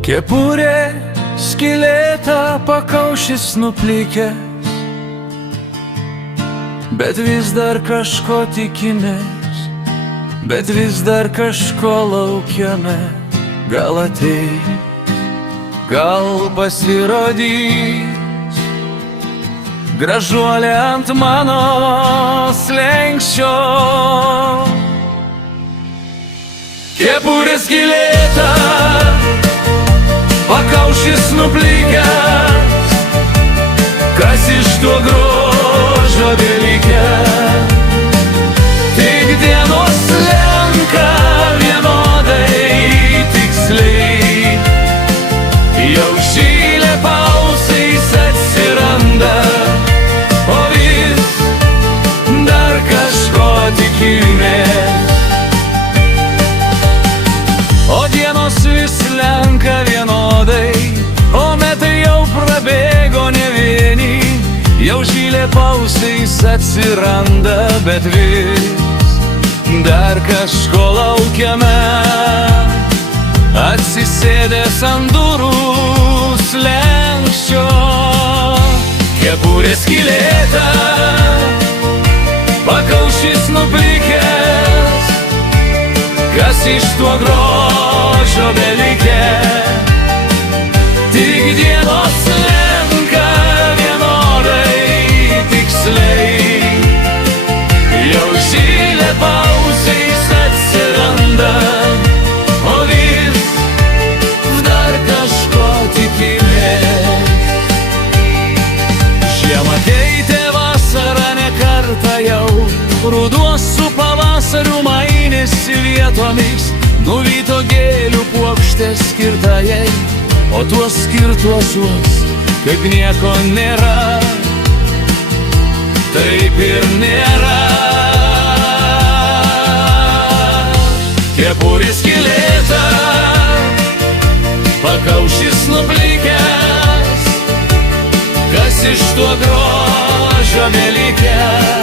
Kepurė skylėta, pakaušis nuplikęs, bet vis dar kažko tikimės, bet vis dar kažko laukiame. Gal ateis, gal pasirodys gražuolė ant mano slenksčio. Kepurė skylėta, pakaušis nuplikęs, kas iš to grožio belikę? Tik dienos slenka vienodai tiksliai, jau žylė pausais atsiranda, o vis dar kažko tikimės. O dienos vis slenka vienodai, o metai jau prabėgo ne vieni, jau žylė pausais atsiranda, bet vis dar kažko laukiame. Atsisėdęs ant durų slenksčio, kepurė skylėta, pakaušis nuplikęs, kas iš tuo grožio belikę? Tik dienos slenka vienodai tiksliai, jau žylė pausais atsiranda, o vis dar kažko tikimės. Žiema keitė vasarą ne kartą jau, ruduo su pavasariu mainėsi vietomis, nuvyto gėlių puokštė skirta jai, o tuos skirtuosius kaip nieko nėra, taip ir nėra. Kepurė skylėta, pakaušis nuplikęs, kas iš to grožio belikę?